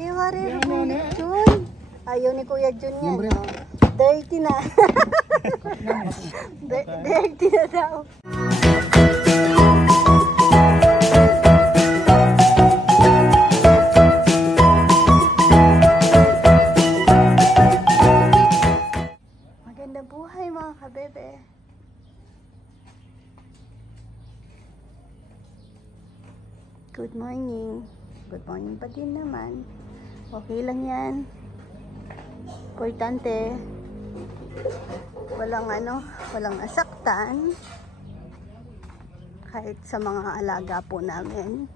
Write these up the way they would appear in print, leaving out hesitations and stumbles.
Yung harero ko ni Jun. Ayaw ni Kuya Jun yan. No? Dirty na. Dirty na daw. Magandang buhay mga kabebe. Good morning. Good morning pa din naman. Okay lang yan. Importante. Walang nasaktan. Kahit sa mga alaga po namin.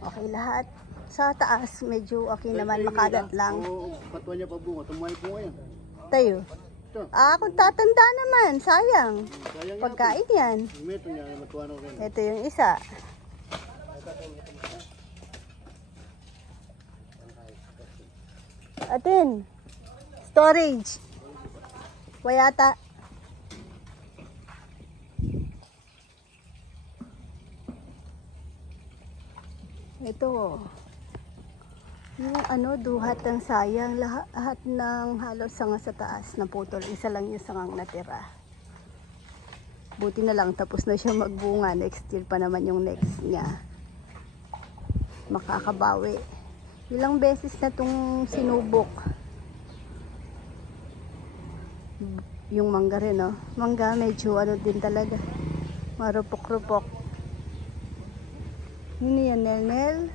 Okay lahat. Sa taas, medyo okay naman, makalat lang. Patuwa niya pa bunga. Tumuhay bunga yan. Tayo. Kung tatanda naman, sayang. Pagkain yan. Ito yung isa. Atin. Storage. Wayata. Ito. Yung duhat ng sayang. Lahat ng halos sanga sa taas naputol. Isa lang yung sangang natira. Buti na lang tapos na siya magbunga. Next year pa naman yung next niya. Makakabawi. Ilang beses na itong sinubok. Yung mangga rin, no? Mangga medyo din talaga. Marupok-rupok. Yun yan, Nel-Nel.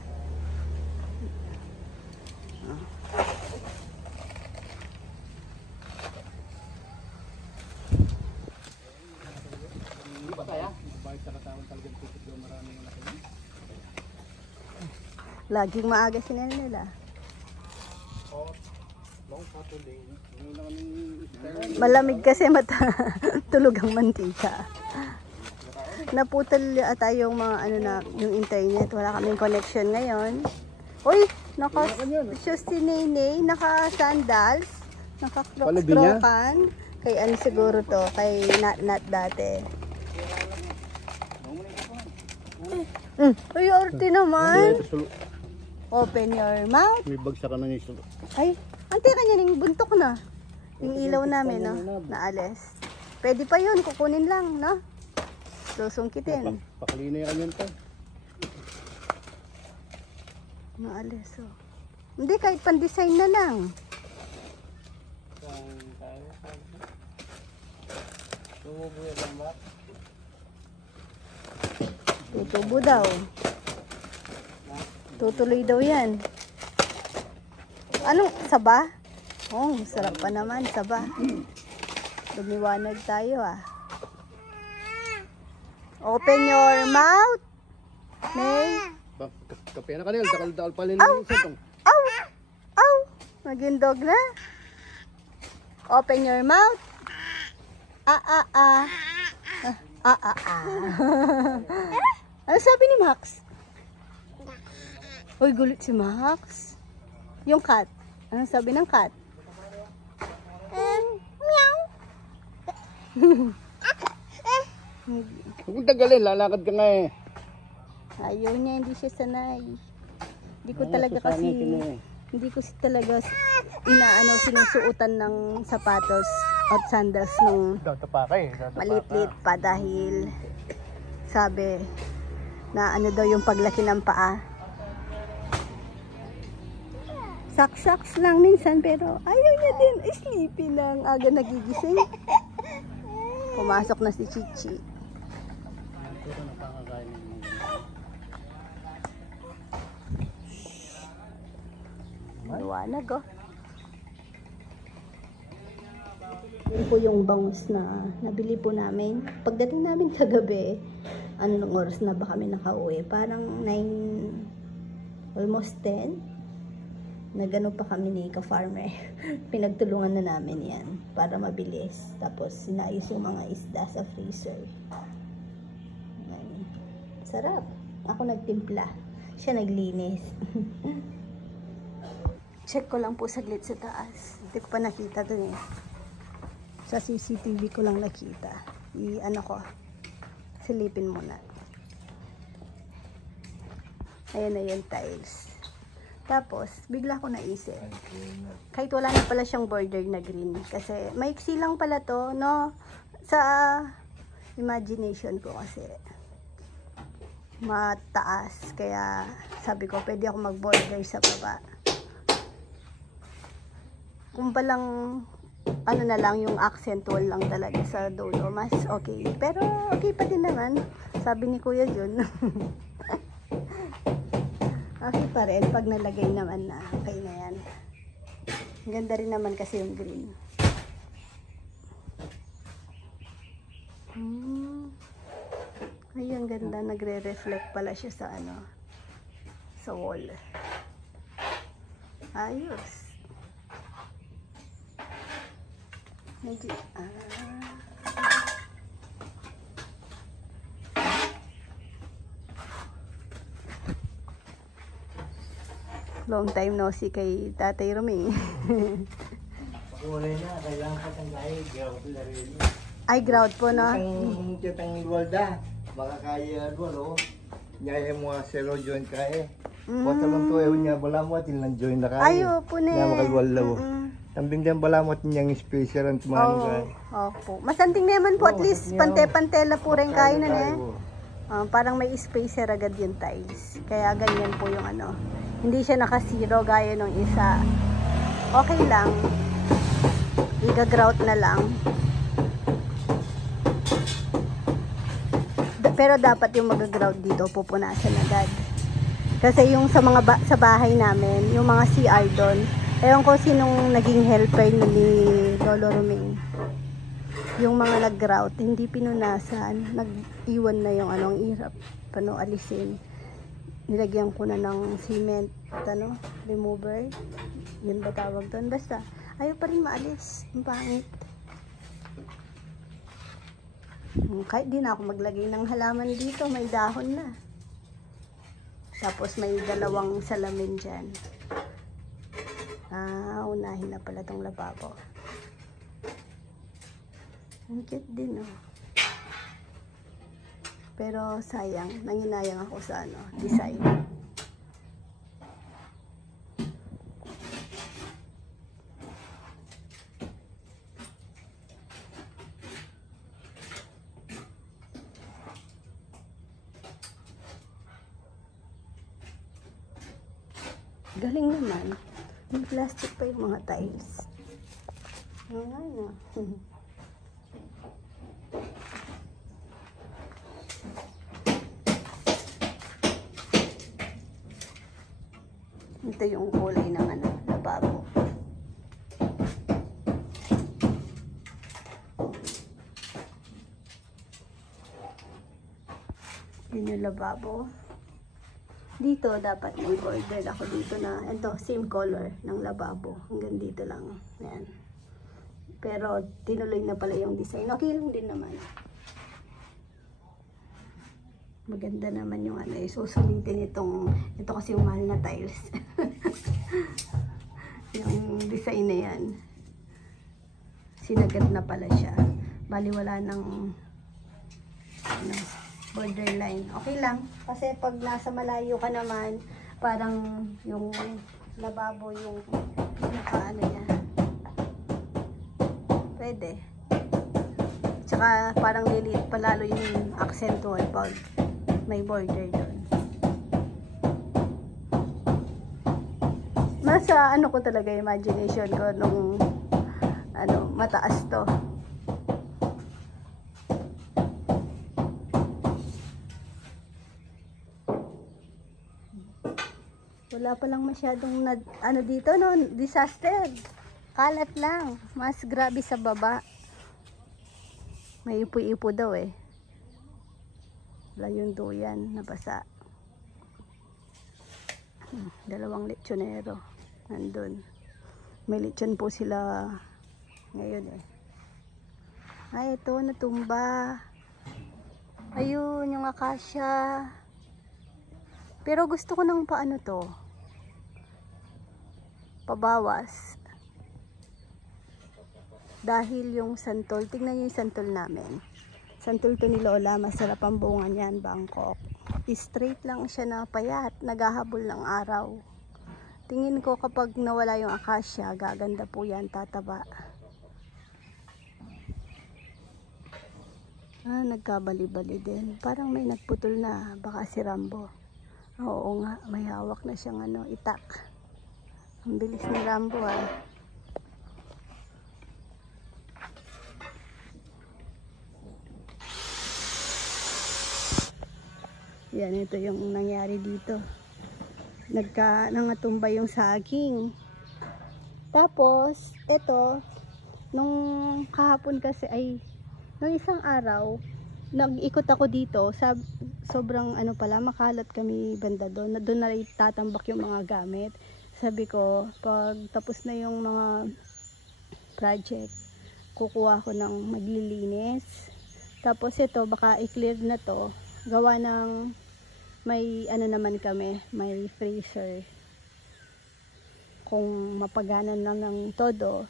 Laging maaga si Nel-Nel, ah. Malamig kasi tulog ang mantika. Naputol ata yung mga yung internet. Wala kaming connection ngayon. Uy, shoes si Nene, naka-sandals, naka-crocs-crocan. Kay siguro to, kay Nat dati. Uy, orti naman. Open your mouth. May bagsakan na niya. Ay, ante kanya ning buntok na. Yung ilaw namin, no? Naalis. Pwede pa yun, kukunin lang, no? Susungkitin. Pakalina yung kanyan to. Naalis, oh. Hindi, kahit pan-design na lang. Tutubo daw. Tutuloy daw yan. Anong saba? Oh, sarap pa naman saba. Lumiwanag tayo, ah. Open your mouth. May. Kape na kanil. Dakal-dakal pala ng sentong. Ow! Ow! Maging dog na. Open your mouth. Ano sabi ni Max? Uy, gulit si Max. Yung cat. Ano sabi ng cat? Meow. Huwag tagalin, lalakad ka nga eh. Ayaw niya, hindi siya sanay. Hindi ko talaga kasi, hindi ko talaga sinusuotan ng sapatos at sandals nung maliit-liit pa dahil sabi na daw yung paglaki ng paa. Saks-saks lang minsan pero ayaw niya din. Sleepy lang. Aga nagigising. Pumasok na si Chichi. Luwanag, oh. Yun po yung bangus na nabili po namin. Pagdating namin kagabi, anong oras na ba kami nakauwi? Parang 9, almost 10. Nagano pa kami ni ka-farmer. Pinagtulungan na namin yan para mabilis. Tapos sinayos yung mga isda sa freezer. Ayan. Sarap. Ako nagtimpla. Siya naglinis. Check ko lang po saglit sa taas. Hindi ko pa nakita dun eh. Sa CCTV ko lang nakita. Silipin muna. Ayan na yung tiles. Tapos, bigla ko naisip. Kahit wala na pala siyang border na green. Kasi, maiksi lang pala to, no? Sa imagination ko kasi mataas. Kaya, sabi ko, pwede ako mag-border sa baba. Kung palang, ano na lang, yung accent wall lang talaga sa dulo, mas okay. Pero, okay pa din naman. Sabi ni Kuya Jun. Okay pa rin pag nalagay naman na. Okay na yan. Ganda rin naman kasi yung green. Ay, ang ganda. Nagre-reflect pala siya sa ano, sa wall. Ayos. Medyo, long time no see kay Tatay Roming. Kulay na, kailangan ka ng grout na rin. Ay, grout po, no? Kitang Iwalda, baka kaya doon, no? Nyaya mo nga selo join ka eh. Wata lang to eh, niya balamot, ilang join na kaya. Ayo po ne. Nga makaiwalda mo. Tambing din balamot niyang special ang tumani ka. Opo. Masanting naman po, at least pante-pantela po rin kayo na ne. Parang may spacer agad yung tiles. Kaya ganyan po yung ano. Hindi siya nakasiro gaya nung isa. Okay lang. Iga-grout na lang. Pero dapat yung mag-grout dito pupunasan agad. Kasi yung sa mga sa bahay namin, yung mga CR doon, ewan ko sinong naging helper ni Lolo Roming. Yung mga nag-grout, hindi pinunasan, nag-iwan na yung anong hirap, paano alisin. Nilagyan ko na ng cement, ano, remover. Yun ba tawag doon? Basta, ayaw pa rin maalis. Ang pangit. Kahit di na ako maglagay ng halaman dito, may dahon na. Tapos may dalawang salamin dyan. Unahin na pala tong lababo. Ang cute din, oh. Pero sayang, nanginayang ako sa ano, design. Galing naman. May plastic pa yung mga tiles. Ano? Ito yung kulay ng ano, lababo. Yun yung lababo. Dito, dapat may border ako dito na, ito, same color ng lababo. Hanggang dito lang. Ayan. Pero, tinuloy na pala yung design. Okay lang din naman. Maganda naman yung ano, susulitin itong, ito kasi yung mahal na tiles. Yung design na yan. Sinagad na pala siya. Bali, wala ng, ano, borderline. Okay lang. Kasi pag nasa malayo ka naman, parang yung lababo, yung nakaano niya. Pwede. Tsaka parang liliit palalo yung accent wall pag may border doon. Nasa ano ko talaga, imagination ko nung ano, mataas to. Wala pa lang masyadong ano dito, no? Disaster. Kalat lang. Mas grabe sa baba. May ipo-ipo daw eh. Wala yung duyan. Nabasa. Dalawang lechonero. Nandun. May lechon po sila ngayon eh. Ay, ito. Natumba. Ayun, yung akasya. Pero gusto ko ng paano to. Pabawas. Dahil yung santol, tingnan nyo yung santol namin. Santol to ni Lola, masarap ang bunga niyan, Bangkok. Straight lang siya na payat, naghahabol ng araw. Tingin ko kapag nawala yung akasya, gaganda po yan, tataba. Nagkabali-bali din. Parang may nagputol na, baka si Rambo. Oo nga, may hawak na siyang itak. Ang bilis ni Rambo Yan, ito yung nangyari dito. Nangatumba yung saging. Tapos, ito, nung kahapon kasi, nung isang araw, nag-ikot ako dito, sobrang pala, makalat kami banda doon. Doon na tatambak yung mga gamit. Sabi ko, pag tapos na yung mga project, kukuha ko ng maglilinis. Tapos ito, baka i-clear na to. Gawa ng may naman kami, may freezer. Kung mapaganan lang ng todo,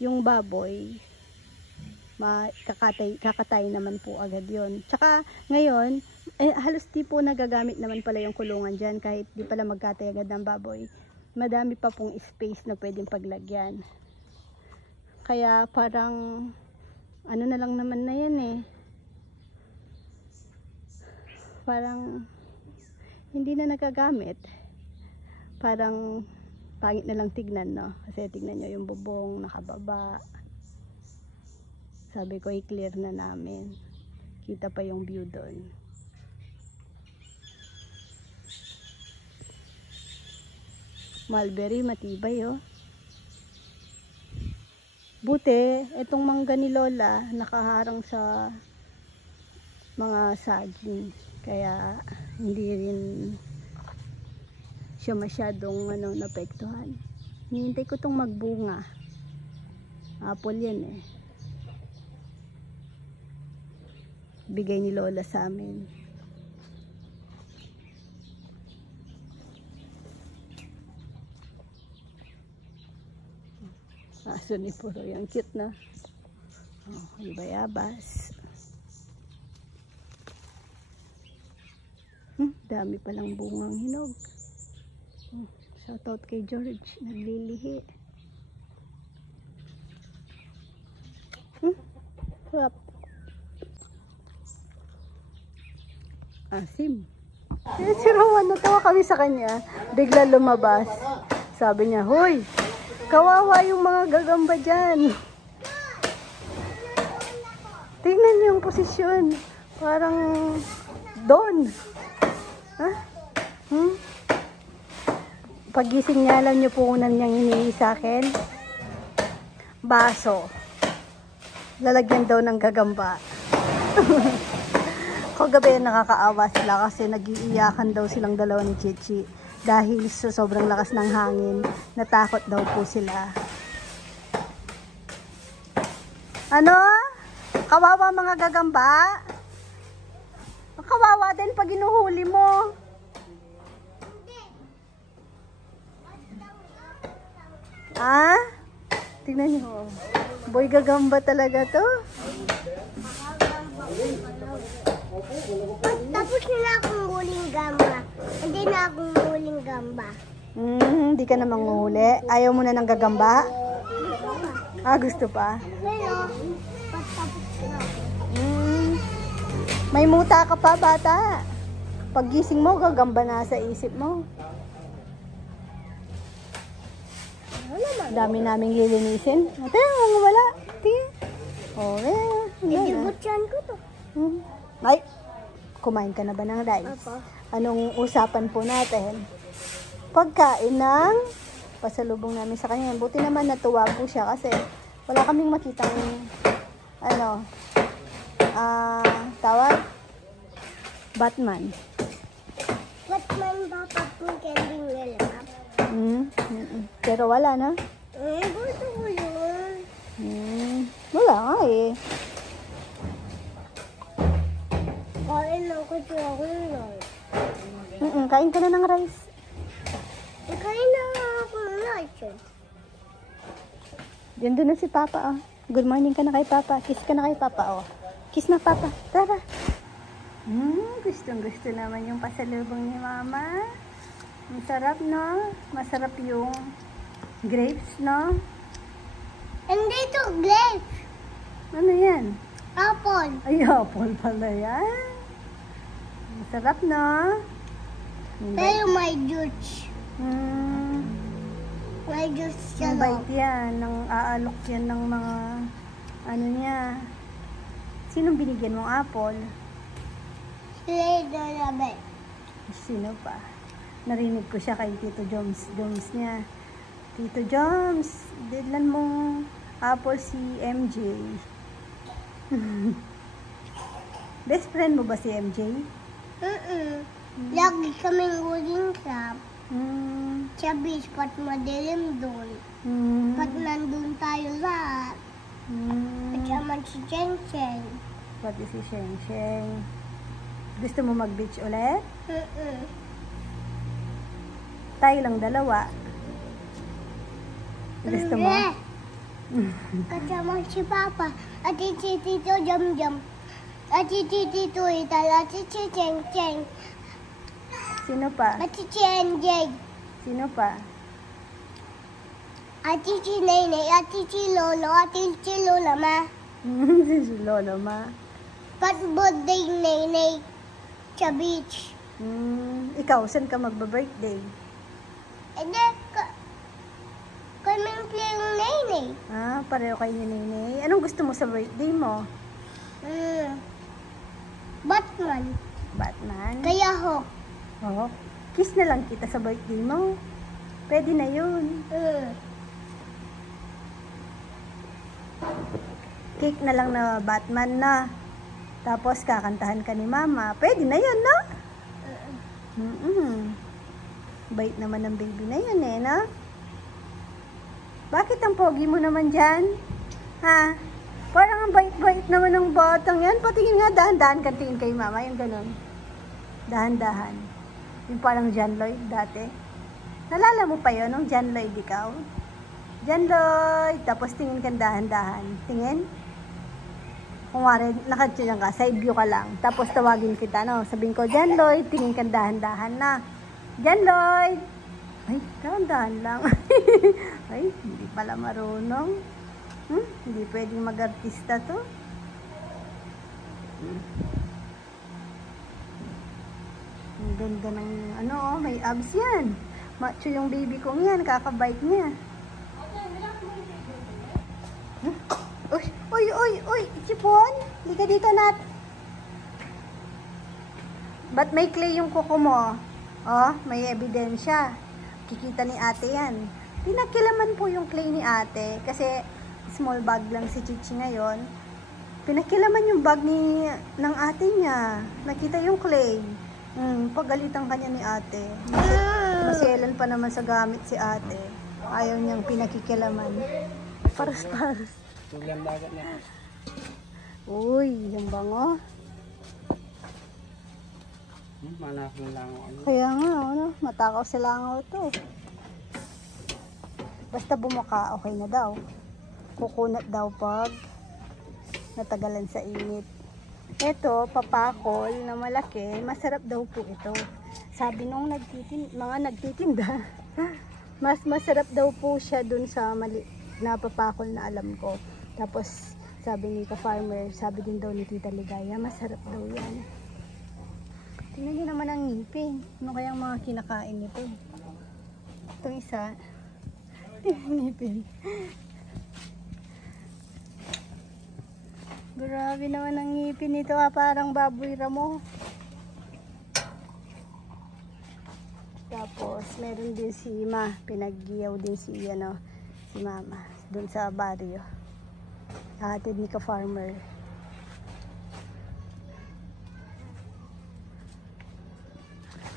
yung baboy, kakatay naman po agad yon. Tsaka ngayon, halos di po nagagamit naman pala yung kulungan dyan, kahit di pala magkatay agad ng baboy. Madami pa pong space na pwedeng paglagyan. Kaya parang, na lang naman na yan parang hindi na nagagamit. Parang pangit na lang tignan, no? Kasi tignan nyo yung bubong nakababa. Sabi ko i-clear na namin. Kita pa yung view doon. Mulberry, matibay Buti, itong mangga ni Lola nakaharang sa mga saging. Kaya hindi rin siya masyadong napektuhan. Hinihintay ko itong magbunga. Apple yan Bigay ni Lola sa amin. Aso ni Puro, yung cute na. Yung bayabas. Dami palang bungang hinog. Shoutout kay George, naglilihi. Sarap. Asim. Si Rowan, natawa kami sa kanya. Bigla lumabas. Sabi niya, "Hoy, kawawa yung mga gagamba dyan." Tingnan niyo yung posisyon. Parang doon. Pagising niya, alam niyo po unan niyang hinihingi sa akin? Baso. Lalagyan daw ng gagamba. Kagabi nakakaawa sila kasi nag-iiyakan daw silang dalawa ni Chichi. Dahil sa sobrang lakas ng hangin, natakot daw po sila. Kawawa mga gagamba? Kawawa din pag inuhuli mo. Tingnan niyo. Boy gagamba talaga to. Tapos na akong huling gamba. Hindi na akong huling gamba. Hindi ka na manguhuli. Ayaw mo na ng gagamba? Gusto pa? Pero, patapos na ako. May muta ka pa, bata. Paggising mo, gagamba na sa isip mo. Dami naming lilinisin. Ate, wala. Tingin. Edibutyan ko to. Ay, kumain ka na ba ng rice? Opo. Anong usapan po natin? Pagkain ng pasalubong namin sa kanya. Buti naman natuwa po siya kasi wala kaming makitang tawag? Batman. Batman ba pag kending nilap? Pero wala na. Gusto ko yun. Wala nga Kain ako siya ako yun. Kain ka na ng rice. Kain na ako ng rice. Diyan doon na si Papa. Good morning ka na kay Papa. Kiss ka na kay Papa. Kiss na Papa. Tara. Gustong gusto naman yung pasalubong ni Mama. Ang sarap, no? Masarap yung grapes, no? Hindi ito grapes. Ano yan? Apple. Ay, apple pala yan. Ang sarap, no? Pero may juice. Hmm. May juice siya. Ang bait yan. Nang aalok yan ng mga ano niya. Sinong binigyan mong apple? Sila Dorabe. Sino pa? Narinig ko siya kay Tito Joms. Joms niya. Tito Joms, didlan mong apple si MJ. Best friend mo ba si MJ? Lagi kaming huling club. Hmm. Sa beach, pat madilim doon. Hmm. Pat nandun tayo lahat. At saka si Cheng Cheng. Pati si Sheng Sheng. Gusto mo mag-beach ulit? Tayo lang dalawa. Gusto mo? Kasama si Papa. At si Tito Jam Jam. At si Tito Ital. At si Cheng Cheng. Sino pa? At si Cheng Jeng. Sino pa? At si Nene. At si Lolo. At si Lola Ma. Si Lolo Ma. Pat birthday Nene sa beach. Ikaw, saan ka magba-birthday? And then, kaming play yung Nene. Ah, pareho kayo ni Nene. Anong gusto mo sa birthday mo? Batman. Batman? Kaya ho. Oo. Kiss na lang kita sa birthday mo. Pwede na yun. Cake na lang na Batman na. Tapos kakantahan ka ni Mama. Pwede na yun, no? Bait naman ng baby na yun, eh, no? Bakit ang pogi mo naman dyan? Ha? Parang ang bait-bait naman ng batang yan. Patingin nga, dahan-dahan ka tingin kay Mama. Yung ganun. Dahan-dahan. Yung parang John Lloyd dati. Nalala mo pa yun, nung John Lloyd ikaw? John Lloyd. Tapos tingin ka dahan-dahan. Tingin? Kung wari, nakatiyang ka, side view ka lang. Tapos tawagin kita, no? Sabihin ko, John Lloyd, tingin ka dahan-dahan na. John Lloyd! Ay, dahan-dahan lang. Ay, hindi pala marunong. Hindi pwedeng mag-artista to. Ang ganda ng, ano, oh, may abs yan. Macho yung baby kong yan, kakabike niya. Uy, Chipon, liga dito nat. Ba't may clay yung kuko mo? Oh, may ebidensya. Kikita ni ate yan. Pinakilaman po yung clay ni ate kasi small bag lang si Chichi ngayon. Pinakilaman yung bag ng ate niya. Nakita yung clay. Pagalitan kanya ni ate. Masyelan pa naman sa gamit si ate. Ayaw niyang pinakikilaman. Paras-paras. Tulang dagat na. Uy, yung bango. Malakong lang ako. Kaya nga, ano, matakaw sa langaw to. Basta bumuka, okay na daw. Kukunat daw pag natagalan sa init. Ito, papakol na malaki, masarap daw po ito. Sabi nung mga nagtitinda, mas masarap daw po siya dun sa mali na papakol na alam ko. Tapos, sabi ni ka-farmer, sabi din daw ni Tita Ligaya, masarap daw yan. Tingnan niyo naman ang ngipin. Ano kayang mga kinakain nito? Itong isa. Tingnan ang ngipin. Grabe naman ang ngipin nito, parang baboy ramo. Tapos, meron din si pinaggiyaw din si Mama, doon sa barrio. Hatid ni ka-farmer.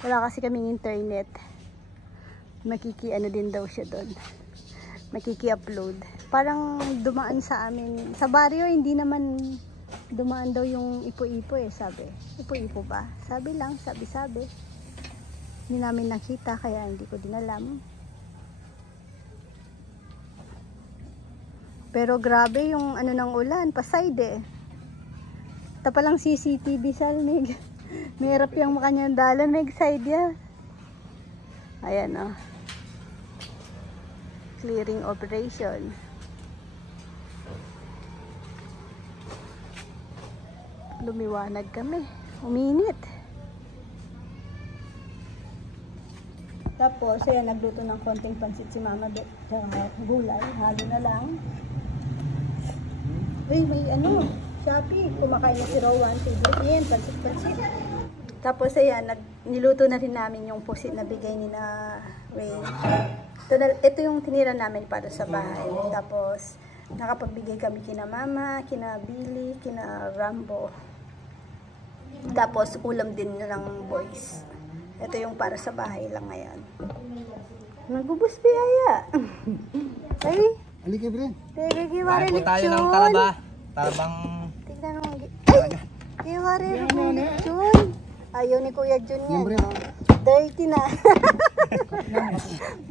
Wala kasi kaming internet. Makiki-ano din daw siya doon. Makiki-upload. Parang dumaan sa amin. Sa barrio, hindi naman dumaan daw yung ipo-ipo eh, sabi. Ipo-ipo ba? Sabi lang, sabi-sabi. Hindi namin nakita, kaya hindi ko din alam. Pero grabe yung ano ng ulan, paside eh. Tapalang CCTV salmig. Mahirap yung makanyang dalan, may side ya. Ayan o. Clearing operation. Lumiwanag kami. Uminit. Tapos, ayan, nagluto ng konting pansit si Mama gulay. Halo na lang. Uy, may ano, Shopee. Kumakain na si Rowan. Favorite yan, pansit-pansit. Tapos, ayan, niluto na rin namin yung pusit na bigay ni na Ray. Ito yung tinira namin para sa bahay. Tapos, nakapagbigay kami kina Mama, kina Billy, kina Rambo. Tapos, ulam din ng boys. Ito yung para sa bahay lang ngayon. Nagubos biyaya. Ay, Halika, Bren. teka, Kain kiwari po tayo ng lechon. talaba. Talabang... Tignan mo. Ay, kiwari lechon. Ayaw ni Kuya Jun yan. No? Dirty na.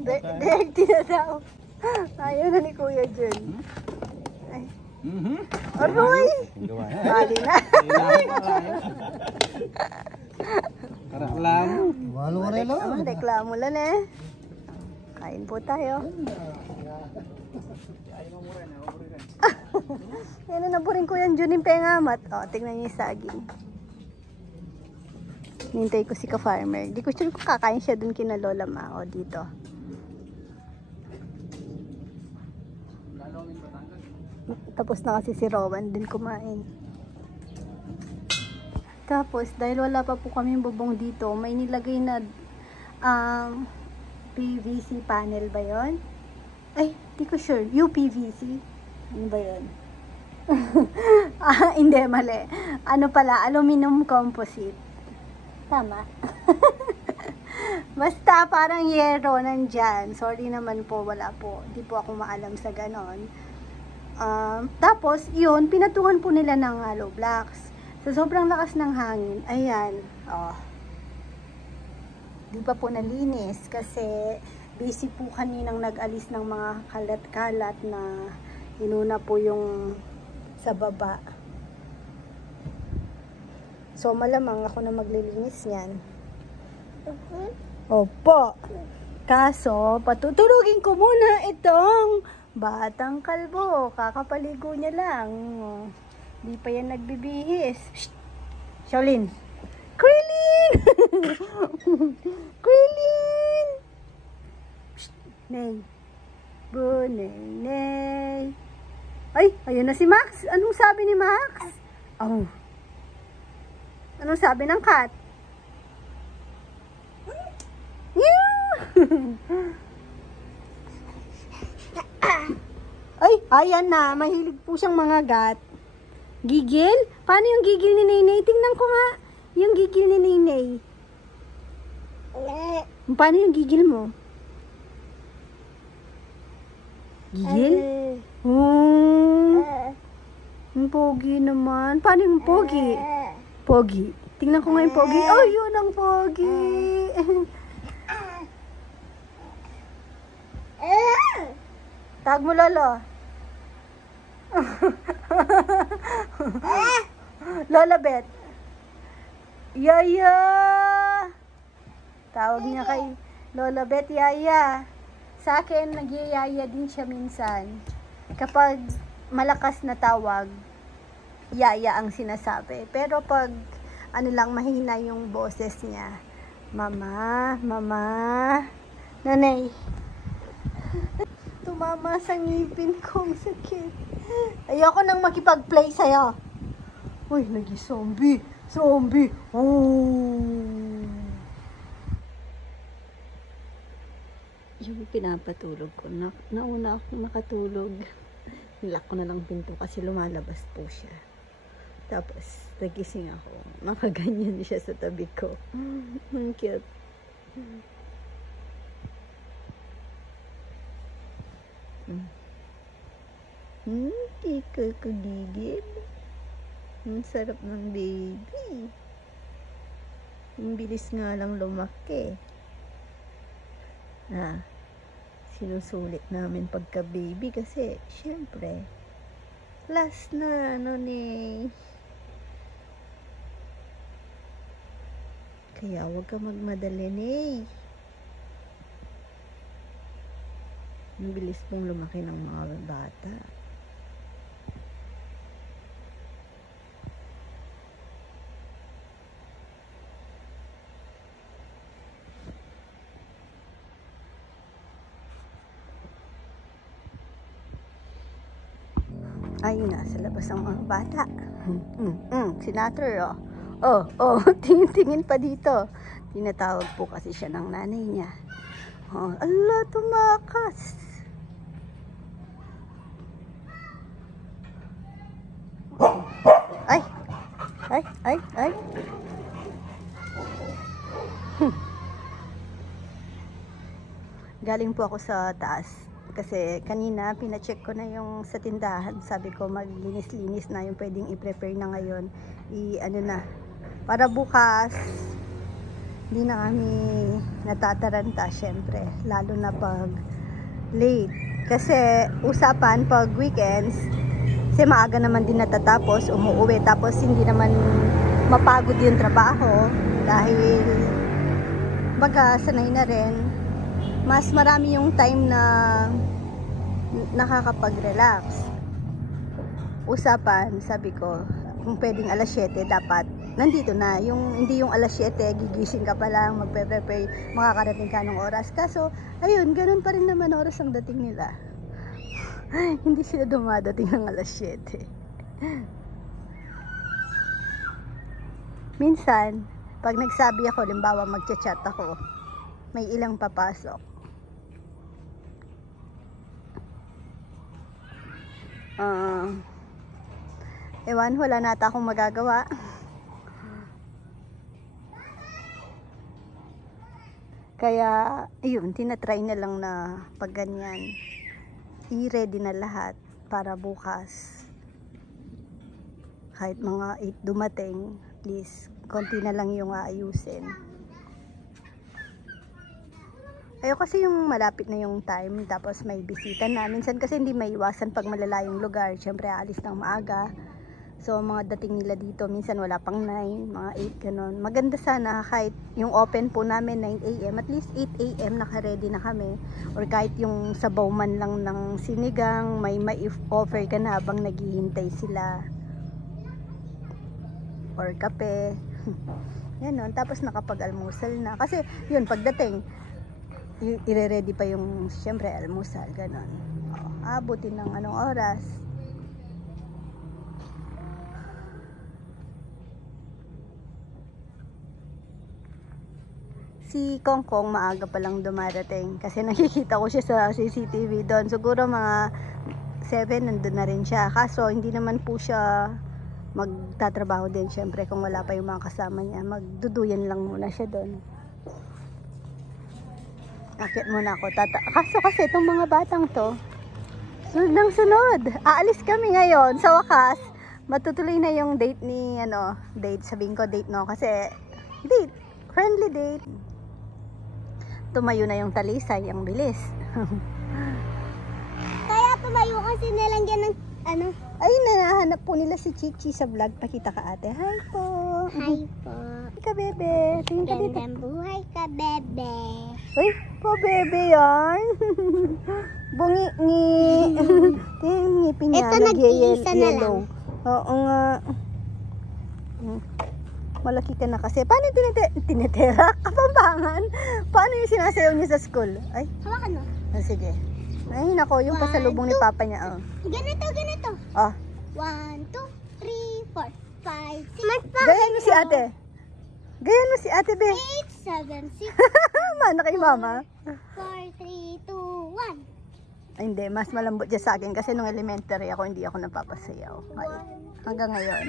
Dirty na daw. Ayaw na ni Kuya Jun. Ay. Aroy! Mali na. Karak lang. Walo ka rin lang. Reklamo lang eh. Kain po tayo. Yan na naburin ko yan, Jun yung pengamat. O, tingnan niyo yung saging. Nintay ko si ka-farmer. Di ko sure kung kakain siya dun kina Lola Ma. O, dito. Tapos na kasi si Rowan din kumain. Tapos, dahil wala pa po kami bubong dito, may nilagay na PVC panel ba yon? Ay, di ko sure. UPVC? Ano ba yun? Hindi, mali. Ano pala? Aluminum composite. Tama. Basta parang yero nandyan. Sorry naman po, wala po. Di po ako maalam sa ganon. Tapos, yun, pinatungan po nila ng hollow blocks. Sa sobrang lakas ng hangin, ayan, di pa po nalinis kasi busy po kaninang nag-alis ng mga kalat-kalat na inuna po yung sa baba. So, malamang ako na maglilinis niyan. Opo. Kaso, patutulugin ko muna itong batang kalbo. Kakapaligo niya lang. Di pa yan nagbibihis. Shh! Shaolin! Krillin! Krillin! Shh! Nay! Bu, nay, nay! Ay! Ayun na si Max! Anong sabi ni Max? Oh! Anong sabi ng cat? Ay! Ayan na! Mahilig po siyang mga gat. Gigil? Paano yung gigil ni Nainay? Tingnan ko nga. Yung gigil ni Nainay. Paano yung gigil mo? Gigil? Ang pogi naman. Paano yung pogi? Pogi. Tingnan ko nga yung pogi. Oh, yun ang pogi. Tawag mo, Lolo. Lola Bet. Yaya. Tawag niya kay Lola Bet, Yaya. Sa akin, nagyayaya din siya minsan. Kapag malakas na tawag, Yaya ang sinasabi. Pero pag ano lang, mahina yung boses niya. Mama, Mama, Nanay. Tumama sa ngipin kong sakit. Ayoko nang makipag-play sa'yo. Uy, nag-zombie. Zombie. Oh. Yung pinapatulog ko, nauna akong nakatulog. Nilak ko na lang pinto kasi lumalabas po siya. Tapos, nagising ako. Nakaganyan siya sa tabi ko. Ang cute. Di ka kagigil. Ang sarap ng baby. Ang bilis nga lang lumaki. Sinusulit namin pagka baby kasi syempre last na ano ni. Kaya huwag ka magmadali, Nay. Ang bilis pong lumaki ng mga bata. Ay, nasa labas ang mga bata. Senator, tingin-tingin pa dito. Tinatawag po kasi siya ng nanay niya. Allah, tumakas. Ay. Galing po ako sa taas. Kasi kanina, pina-check ko na yung sa tindahan. Sabi ko, maglinis-linis na yung pwedeng i-prepare na ngayon. Para bukas, hindi na kami natataranta, syempre. Lalo na pag late. Kasi usapan, pag weekends, kasi maaga naman din natatapos, umuwi. Tapos hindi naman mapagod yung trabaho. Dahil, baga, sanay na rin. Mas marami yung time na nakakapag-relax. Usapan, sabi ko, kung pwedeng alas 7, dapat nandito na. Hindi yung alas 7, gigising ka pa lang, magpe-prepare, makakarating ka ng oras. Kaso, ayun, ganun pa rin naman oras ang dating nila. Hindi sila dumadating ng alas 7. Minsan, pag nagsabi ako, limbawa magchat-chat ako, may ilang papasok. Ewan, wala nata akong magagawa. Kaya, ayun, tinatry na lang na pag ganyan, i-ready na lahat para bukas. Kahit mga 8 dumating, at least, konti na lang yung aayusin. Ayaw kasi yung malapit na yung time, tapos may bisita na. Minsan kasi hindi maiwasan pag malalayong lugar. Siyempre, aalis ng maaga. So, mga dating nila dito, minsan wala pang 9, mga 8, ganun. Maganda sana kahit yung open po namin 9 AM, at least 8 AM naka-ready na kami. Or kahit yung sabaw man lang ng sinigang, may offer ka na habang naghihintay sila. Or kape. Yan nun. Tapos nakapag-almusal na. Kasi, yun, pagdating, ire-ready pa yung, syempre, almusal, ganun. Abutin ng anong oras. Si Kongkong maaga pa lang dumarating kasi nakikita ko siya sa CCTV doon. Siguro mga 7 nandun na rin siya. Kaso hindi naman po siya magtatrabaho din syempre kung wala pa yung mga kasama niya. Magduduyan lang muna siya doon. Akit muna ako. Kaso kasi itong mga batang to, sunod ng sunod. Aalis kami ngayon. Sa wakas, matutuloy na yung date ni, date. Sabihin ko date, no? Kasi, date. Friendly date. Tumayo na yung talisay, ang bilis. Kaya tumayo kasi nilangyan ng Ayun na, nahanap po nila si Chichi sa vlog. Pakita ka ate. Hi po. Hi po. Hi ka bebe. Tingin ka dito. Gandang buhay ka, bebe. Uy, po bebe yan. Bungi-ngi. Tingin ngipin niya. Ito nag-iisa na lang. Oo nga. Malaki ka na kasi. Paano tinitera? Kapampangan? Paano yung sinasayaw niya sa school? Ay, Hawakan mo. sige. Ay, nako, yung pasalubong ni Papa niya. Ganito. 1, 2, 3, 4, 5, 6, Gayan mo si ate. Gayan mo si ate, be. 8, 7, 6, Mana kay mama. 4, 3, 2, 1. Ay, hindi, mas malambot dyan sa akin kasi nung elementary ako, hindi ako napapasayaw. Ay, hanggang ngayon.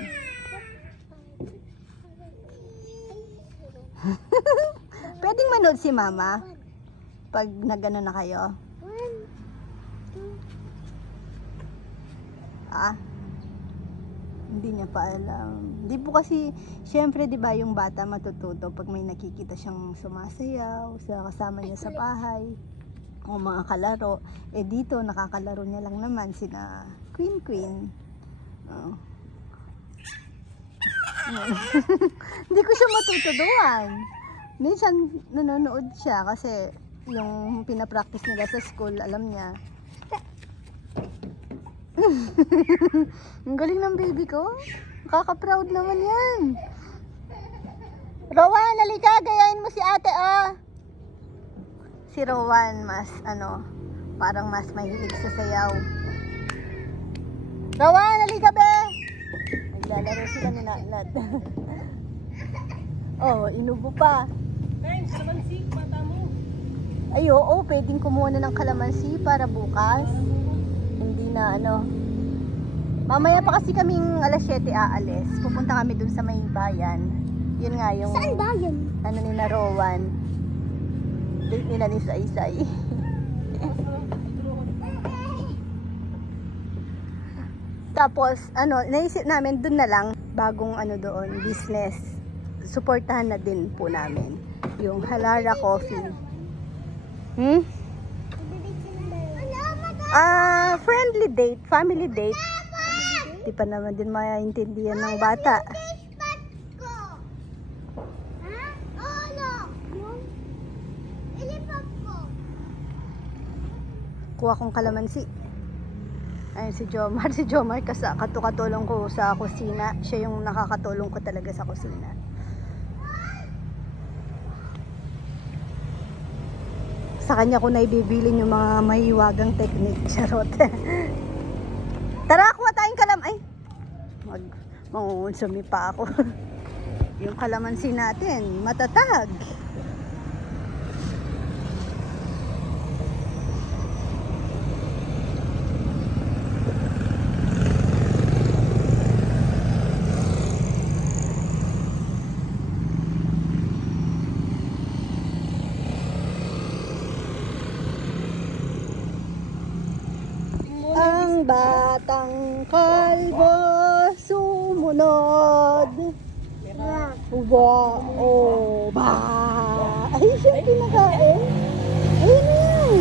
Pwedeng manood si mama pag nagano na kayo. Hindi niya pa alam. Hindi po kasi, syempre, di ba, yung bata matututo pag may nakikita siyang sumasayaw sa kasama niya sa bahay o mga kalaro. Eh dito, nakakalaro niya lang naman sina Queen. Hindi ko siya matutuduan. Minsan nanonood siya kasi Yung pinapractice nila sa school, alam niya. Ang galing ng baby ko. Kaka-proud naman yan. Rowan, halika, gayahin mo si ate, oh. Si Rowan, mas, parang mas mahilig sa sayaw. Rowan, halika, be. Naglalaro sila ni Natnat. Oh, inubo pa. Kalamansi, mata mo. Ay, oo, pwedeng kumuha na ng kalamansi para bukas. Hindi na, Mamaya pa kasi kaming alas 7 aalis. Pupunta kami dun sa may bayan. Yun nga, yung... Saan ba yun? Ni Rowan. Date nila ni Saysay. Tapos, naisip namin dun na lang, bagong doon, business. Suportahan na din po namin. Yung Halara Coffee. Friendly date, family date. Di pa naman din maintindihan ng bata. Kuha kong kalamansi. Ayun si Jomar. Si Jomar katulong ko sa kusina. Siya yung nakakatulong ko talaga sa kusina. Sa kanya ko na ibibilin yung mga mahiwagang technique. Charot. Tara, kuha tayong ay! Mangungunsumi pa ako. Yung kalamansi natin, matatag. Ang batang kalbo sumunod. Ba. Ay, siya pinakain. Ayun na yan.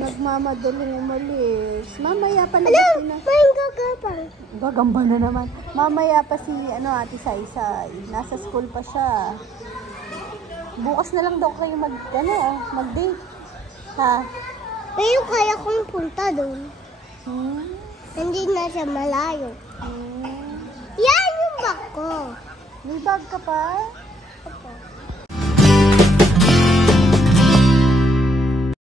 Nagmamadaling umalis. Mamaya pa na. May gagapang. Gagamba na naman. Mamaya pa si Ate Saysay. Nasa school pa siya. Bukas na lang daw kayo mag-date. Ha? Pero kaya kong punta doon. Hindi na siya malayo. Yan yung bag ko. May bag ka pa?